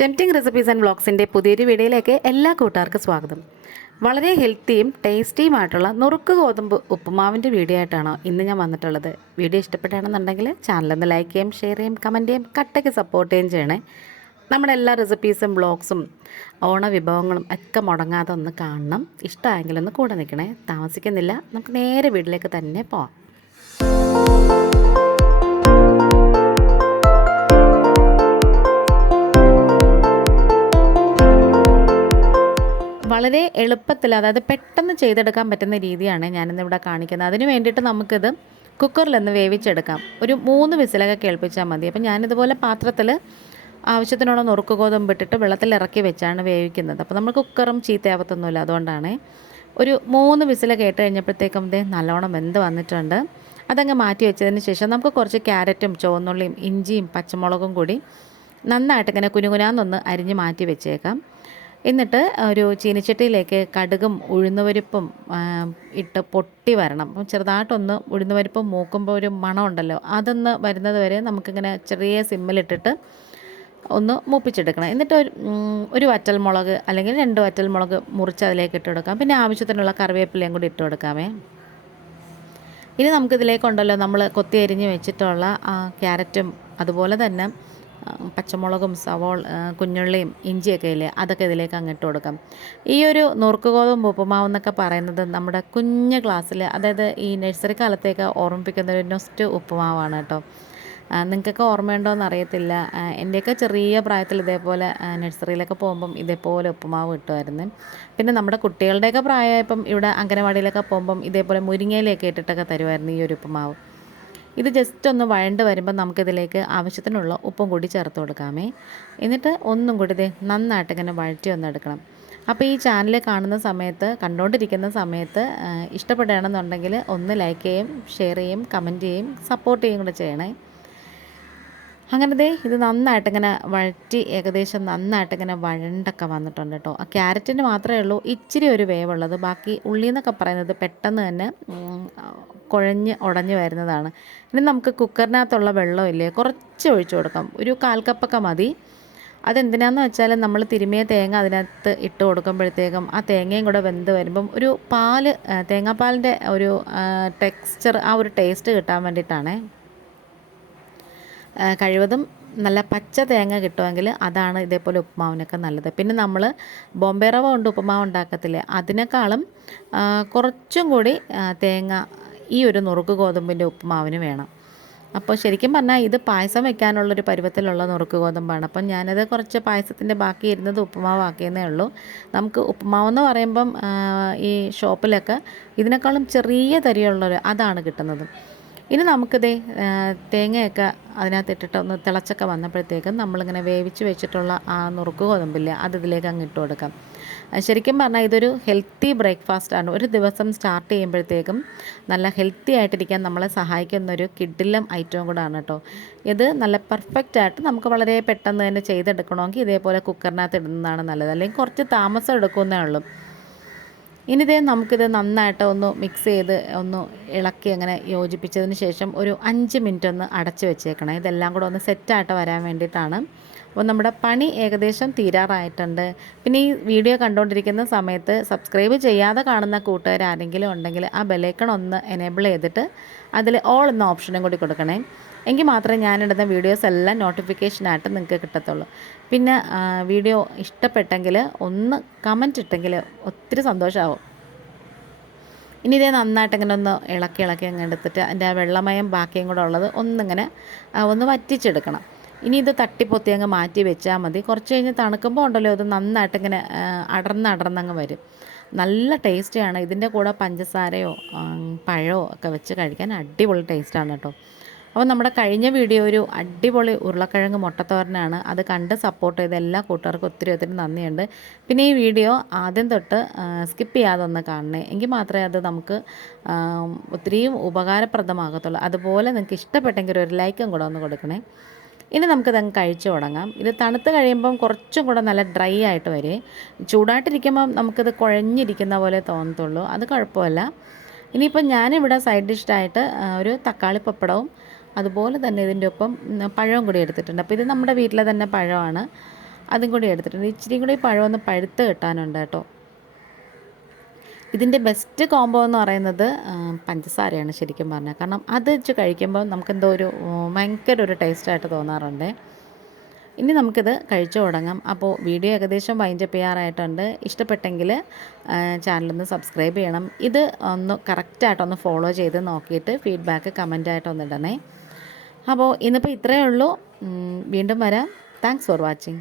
Tempting recipes and വ്ളോഗ്സിന്റെ പുതിയൊരു വീഡിയോയിലേക്ക് എല്ലാ കൂട്ടുകാർക്കും സ്വാഗതം. വളരെ ഹെൽത്തിയും ടേസ്റ്റിയുമായിട്ടുള്ള നുറുക്ക് ഗോതമ്പ് ഉപ്പുമാവിന്റെ വീഡിയോ ആയിട്ടാണോ ഇന്ന് ഞാൻ വന്നിട്ടുള്ളത്. വീഡിയോ ഇഷ്ടപ്പെട്ടാണെന്നുണ്ടെങ്കിൽ ചാനലൊന്ന് ലൈക്ക് ചെയ്യും ഷെയർ ചെയ്യും കമന്റ് ചെയ്യും കട്ടയ്ക്ക് സപ്പോർട്ട് ചെയ്യുകയും ചെയ്യണേ. നമ്മുടെ എല്ലാ റെസിപ്പീസും വ്ളോഗ്സും ഓണ വിഭവങ്ങളും ഒക്കെ മുടങ്ങാതെ ഒന്ന് കാണണം. ഇഷ്ടമായെങ്കിൽ ഒന്ന് കൂടെ നിൽക്കണേ. താമസിക്കുന്നില്ല. നമുക്ക് നേരെ വീട്ടിലേക്ക് തന്നെ പോവാം. വളരെ എളുപ്പത്തിൽ അതായത് പെട്ടെന്ന് ചെയ്തെടുക്കാൻ പറ്റുന്ന രീതിയാണ് ഞാനിന്ന് ഇവിടെ കാണിക്കുന്നത്. അതിന് വേണ്ടിയിട്ട് നമുക്കിത് കുക്കറിലൊന്ന് വേവിച്ചെടുക്കാം. ഒരു മൂന്ന് വിസിലൊക്കെ കേൾപ്പിച്ചാൽ മതി. അപ്പം ഞാനിതുപോലെ പാത്രത്തിൽ ആവശ്യത്തിനുള്ള നുറുക്ക് ഗോതമ്പ് ഇട്ടിട്ട് വെള്ളത്തിൽ ഇറക്കി വെച്ചാണ് വേവിക്കുന്നത്. അപ്പോൾ നമ്മൾ കുക്കറും ചീത്തയാവത്തൊന്നുമില്ല. അതുകൊണ്ടാണ് ഒരു മൂന്ന് വിസിൽ കേട്ട് കഴിഞ്ഞപ്പോഴത്തേക്കും ഇതേ നല്ലോണം വെന്ത് വന്നിട്ടുണ്ട്. അതങ്ങ് മാറ്റി വെച്ചതിന് ശേഷം നമുക്ക് കുറച്ച് ക്യാരറ്റും ചുവന്നുള്ളിയും ഇഞ്ചിയും പച്ചമുളകും കൂടി നന്നായിട്ട് ഇങ്ങനെ കുനുകുനാന്നൊന്ന് അരിഞ്ഞ് മാറ്റി വെച്ചേക്കാം. എന്നിട്ട് ഒരു ചീനിച്ചട്ടിയിലേക്ക് കടുകും ഉഴുന്നുപരിപ്പും ഇട്ട് പൊട്ടി വരണം. അപ്പം ചെറുതായിട്ടൊന്ന് ഉഴുന്നുപരിപ്പും മൂക്കുമ്പോൾ ഒരു മണമുണ്ടല്ലോ അതൊന്ന് വരുന്നത് വരെ നമുക്കിങ്ങനെ ചെറിയ സിമ്മിലിട്ടിട്ട് ഒന്ന് മൂപ്പിച്ചെടുക്കണം. എന്നിട്ട് ഒരു ഒരു വറ്റൽമുളക് അല്ലെങ്കിൽ രണ്ട് വറ്റൽ മുളക് മുറിച്ച് അതിലേക്ക് ഇട്ട് കൊടുക്കാം. പിന്നെ ആവശ്യത്തിനുള്ള കറിവേപ്പിലയും കൂടി ഇട്ട് കൊടുക്കാമേ. ഇനി നമുക്കിതിലേക്കുണ്ടല്ലോ നമ്മൾ കൊത്തി അരിഞ്ഞ് വെച്ചിട്ടുള്ള ക്യാരറ്റും അതുപോലെ തന്നെ പച്ചമുളകും സവോൾ കുഞ്ഞുള്ളിയും ഇഞ്ചിയൊക്കെ ഇല്ലേ അതൊക്കെ ഇതിലേക്ക് അങ്ങിട്ട് കൊടുക്കാം. ഈ ഒരു നുറുക്കുകോതും ഉപ്പുമാവ് എന്നൊക്കെ പറയുന്നത് നമ്മുടെ കുഞ്ഞ് ക്ലാസ്സിൽ അതായത് ഈ നഴ്സറി കാലത്തേക്ക് ഓർമ്മിപ്പിക്കുന്ന ഒരു നൊസ്റ്റ് ഉപ്പുമാവാണ് കേട്ടോ. നിങ്ങൾക്കൊക്കെ ഓർമ്മയുണ്ടോയെന്ന് അറിയത്തില്ല എന്റെയൊക്കെ ചെറിയ പ്രായത്തിൽ ഇതേപോലെ നഴ്സറിയിലൊക്കെ പോകുമ്പം ഇതേപോലെ ഉപ്പുമാവ് കിട്ടുമായിരുന്നു പിന്നെ നമ്മുടെ കുട്ടികളുടെയൊക്കെ പ്രായമായപ്പം ഇവിടെ അംഗനവാടിയിലൊക്കെ പോകുമ്പം ഇതേപോലെ മുരിങ്ങയിലൊക്കെ ഇട്ടിട്ടൊക്കെ തരുമായിരുന്നു ഈ ഒരു ഉപ്പുമാവ്. ഇത് ജസ്റ്റ് ഒന്ന് വഴണ്ട് വരുമ്പോൾ നമുക്കിതിലേക്ക് ആവശ്യത്തിനുള്ള ഉപ്പും കൂടി ചേർത്ത് കൊടുക്കാമേ. എന്നിട്ട് ഒന്നും കൂടി ഇത് നന്നായിട്ട് ഇങ്ങനെ വഴറ്റി ഒന്ന് എടുക്കണം. അപ്പോൾ ഈ ചാനൽ കാണുന്ന സമയത്ത് കണ്ടുകൊണ്ടിരിക്കുന്ന സമയത്ത് ഇഷ്ടപ്പെടുകയാണെന്നുണ്ടെങ്കിൽ ഒന്ന് ലൈക്ക് ചെയ്യും ഷെയർ ചെയ്യും കമന്റ് ചെയ്യും സപ്പോർട്ട് ചെയ്യും കൂടെ ചെയ്യണേ. അങ്ങനെ ദേ ഇത് നന്നായിട്ട് ഇങ്ങനെ വഴറ്റി ഏകദേശം നന്നായിട്ട് ഇങ്ങനെ വഴണ്ടൊക്കെ വന്നിട്ടുണ്ട് കേട്ടോ ആ ക്യാരറ്റിന് മാത്രമേ ഉള്ളൂ ഇച്ചിരി ഒരു വേവുള്ളത്. ബാക്കി ഉള്ളി എന്നൊക്കെ പറയുന്നത് പെട്ടെന്ന് തന്നെ കുഴഞ്ഞ് ഉടഞ്ഞ് വരുന്നതാണ്. ഇനി നമുക്ക് കുക്കറിനകത്തുള്ള വെള്ളമില്ലേ കുറച്ച് ഒഴിച്ചു കൊടുക്കാം. ഒരു കാൽ കപ്പൊക്കെ മതി. അതെന്തിനാന്ന് വെച്ചാൽ നമ്മൾ തിരുമിയ തേങ്ങ അതിനകത്ത് ഇട്ട് കൊടുക്കുമ്പോഴത്തേക്കും ആ തേങ്ങയും കൂടെ വെന്ത് വരുമ്പം ഒരു പാൽ തേങ്ങാപ്പാലിന്റെ ഒരു ടെക്സ്ചർ ആ ഒരു ടേസ്റ്റ് കിട്ടാൻ വേണ്ടിയിട്ടാണേ. കഴിവതും നല്ല പച്ച തേങ്ങ കിട്ടുമെങ്കിൽ അതാണ് ഇതേപോലെ ഉപ്പുമാവിനൊക്കെ നല്ലത്. പിന്നെ നമ്മൾ ബോംബെ റവ കൊണ്ട് ഉപ്പുമാവ് ഉണ്ടാക്കത്തില്ലേ അതിനേക്കാളും കുറച്ചും കൂടി തേങ്ങ ഈ ഒരു നുറുക്ക് ഗോതമ്പിന്റെ ഉപ്പുമാവിന് വേണം. അപ്പോൾ ശരിക്കും പറഞ്ഞാൽ ഇത് പായസം വെക്കാനുള്ളൊരു പരുവത്തിലുള്ള നുറുക്ക് ഗോതമ്പാണ്. അപ്പം ഞാനത് കുറച്ച് പായസത്തിന്റെ ബാക്കി ഇരുന്നത് ഉപ്പുമാവാക്കിയെന്നേ ഉള്ളൂ. നമുക്ക് ഉപ്പുമാവെന്ന് പറയുമ്പം ഈ ഷോപ്പിലൊക്കെ ഇതിനേക്കാളും ചെറിയ തരിയുള്ളൊരു അതാണ് കിട്ടുന്നത്. ഇനി നമുക്കിതേ തേങ്ങയൊക്കെ അതിനകത്ത് ഇട്ടിട്ട് ഒന്ന് തിളച്ചൊക്കെ വന്നപ്പോഴത്തേക്കും നമ്മളിങ്ങനെ വേവിച്ച് വെച്ചിട്ടുള്ള ആ നുറുക്ക് ഗോതമ്പില്ലേ അത് ഇതിലേക്ക് അങ്ങ് ഇട്ട് കൊടുക്കാം. ശരിക്കും പറഞ്ഞാൽ ഇതൊരു ഹെൽത്തി ബ്രേക്ക്ഫാസ്റ്റ് ആണ്. ഒരു ദിവസം സ്റ്റാർട്ട് ചെയ്യുമ്പോഴത്തേക്കും നല്ല ഹെൽത്തി ആയിട്ടിരിക്കാൻ നമ്മളെ സഹായിക്കുന്ന ഒരു കിഡിലം ഐറ്റവും കൂടാണ് കേട്ടോ. ഇത് നല്ല പെർഫെക്റ്റ് ആയിട്ട് നമുക്ക് വളരെ പെട്ടെന്ന് തന്നെ ചെയ്തെടുക്കണമെങ്കിൽ ഇതേപോലെ കുക്കറിനകത്ത് ഇടുന്നതാണ് നല്ലത്. അല്ലെങ്കിൽ കുറച്ച് താമസം എടുക്കുന്നേ ഉള്ളൂ. ഇനി ഇതേ നമുക്കിത് നന്നായിട്ട് ഒന്ന് മിക്സ് ചെയ്ത് ഒന്ന് ഇളക്കി അങ്ങനെ യോജിപ്പിച്ചതിന് ശേഷം ഒരു അഞ്ച് മിനിറ്റ് ഒന്ന് അടച്ചു വെച്ചേക്കണം. ഇതെല്ലാം കൂടെ ഒന്ന് സെറ്റായിട്ട് വരാൻ വേണ്ടിയിട്ടാണ്. അപ്പോൾ നമ്മുടെ പണി ഏകദേശം തീരാറായിട്ടുണ്ട്. പിന്നെ ഈ വീഡിയോ കണ്ടുകൊണ്ടിരിക്കുന്ന സമയത്ത് സബ്സ്ക്രൈബ് ചെയ്യാതെ കാണുന്ന കൂട്ടുകാർ ആരെങ്കിലും ഉണ്ടെങ്കിൽ ആ ബെലേക്കൺ ഒന്ന് എനേബിൾ ചെയ്തിട്ട് അതിൽ ഓൾ എന്ന ഓപ്ഷനും കൂടി കൊടുക്കണേ. എങ്കിൽ മാത്രമേ ഞാനിടുന്ന വീഡിയോസ് എല്ലാം നോട്ടിഫിക്കേഷനായിട്ട് നിങ്ങൾക്ക് കിട്ടത്തുള്ളൂ. പിന്നെ വീഡിയോ ഇഷ്ടപ്പെട്ടെങ്കിൽ ഒന്ന് കമന്റ് ഇട്ടെങ്കിൽ ഒത്തിരി സന്തോഷമാവും ഇനി ഇതേ നന്നായിട്ട് ഇങ്ങനെ ഒന്ന് ഇളക്കി ഇളക്കി അങ്ങ് എടുത്തിട്ട് അതിന്റെ ആ വെള്ളമയം ബാക്കിയും കൂടെ ഉള്ളത് ഒന്നിങ്ങനെ ഒന്ന് വറ്റിച്ചെടുക്കണം. ഇനി ഇത് തട്ടിപ്പൊത്തി അങ്ങ് മാറ്റി വെച്ചാൽ മതി. കുറച്ച് കഴിഞ്ഞ് തണുക്കുമ്പോൾ ഉണ്ടല്ലോ ഇത് നന്നായിട്ട് ഇങ്ങനെ ആ, അടർന്ന് അടർന്നങ്ങ് വരും. നല്ല ടേസ്റ്റിയാണ്. ഇതിന്റെ കൂടെ പഞ്ചസാരയോ പഴമോ ഒക്കെ വെച്ച് കഴിക്കാൻ അടിപൊളി ടേസ്റ്റാണ് കേട്ടോ. അപ്പോൾ നമ്മുടെ കഴിഞ്ഞ വീഡിയോ ഒരു അടിപൊളി ഉരുളക്കിഴങ്ങ് മുട്ടത്തോരനാണ്. അത് കണ്ട് സപ്പോർട്ട് ചെയ്ത എല്ലാ കൂട്ടുകാർക്കും ഒത്തിരി ഒത്തിരി നന്ദിയുണ്ട്. പിന്നെ ഈ വീഡിയോ ആദ്യം തൊട്ട് സ്കിപ്പ് ചെയ്യാതെ ഒന്ന് കാണണേ. എങ്കിൽ മാത്രമേ അത് നമുക്ക് ഒത്തിരിയും ഉപകാരപ്രദമാകത്തുള്ളൂ. അതുപോലെ നിങ്ങൾക്ക് ഇഷ്ടപ്പെട്ടെങ്കിൽ ഒരു ലൈക്കും കൂടെ ഒന്ന് കൊടുക്കണേ. ഇനി നമുക്കിതങ്ങ് കഴിച്ചു തുടങ്ങാം. ഇത് തണുത്ത് കഴിയുമ്പം കുറച്ചും കൂടെ നല്ല ഡ്രൈ ആയിട്ട് വരെ. ചൂടായിട്ടിരിക്കുമ്പം നമുക്കിത് കുഴഞ്ഞിരിക്കുന്ന പോലെ തോന്നത്തുള്ളൂ. അത് കുഴപ്പമില്ല. ഇനിയിപ്പം ഞാനിവിടെ സൈഡ് ഡിഷായിട്ട് ഒരു തക്കാളി പപ്പടവും അതുപോലെ തന്നെ ഇതിന്റെ ഒപ്പം പഴവും കൂടി എടുത്തിട്ടുണ്ട്. അപ്പോൾ ഇത് നമ്മുടെ വീട്ടിലെ തന്നെ പഴമാണ്. അതും കൂടി എടുത്തിട്ടുണ്ട്. ഇച്ചിരി കൂടി പഴമൊന്ന് പഴുത്ത് കിട്ടാനുണ്ട് കേട്ടോ. ഇതിന്റെ ബെസ്റ്റ് കോംബോ എന്ന് പറയുന്നത് പഞ്ചസാരയാണ് ശരിക്കും പറഞ്ഞാൽ. കാരണം അത് വെച്ച് കഴിക്കുമ്പോൾ നമുക്കെന്തോ ഒരു ഭയങ്കര ഒരു ടേസ്റ്റായിട്ട് തോന്നാറുണ്ട്. ഇനി നമുക്കിത് കഴിച്ചു തുടങ്ങാം. അപ്പോൾ വീഡിയോ ഏകദേശം വൈൻഡപ്പ് ചെയ്യാറായിട്ടുണ്ട്. ഇഷ്ടപ്പെട്ടെങ്കിൽ ചാനലൊന്ന് സബ്സ്ക്രൈബ് ചെയ്യണം. ഇത് ഒന്ന് കറക്റ്റായിട്ടൊന്ന് ഫോളോ ചെയ്ത് നോക്കിയിട്ട് ഫീഡ്ബാക്ക് കമന്റായിട്ടൊന്ന് ഇടണേ. അപ്പോൾ ഇന്നിപ്പോൾ ഇത്രയേ ഉള്ളൂ. വീണ്ടും വരാം. Thanks for watching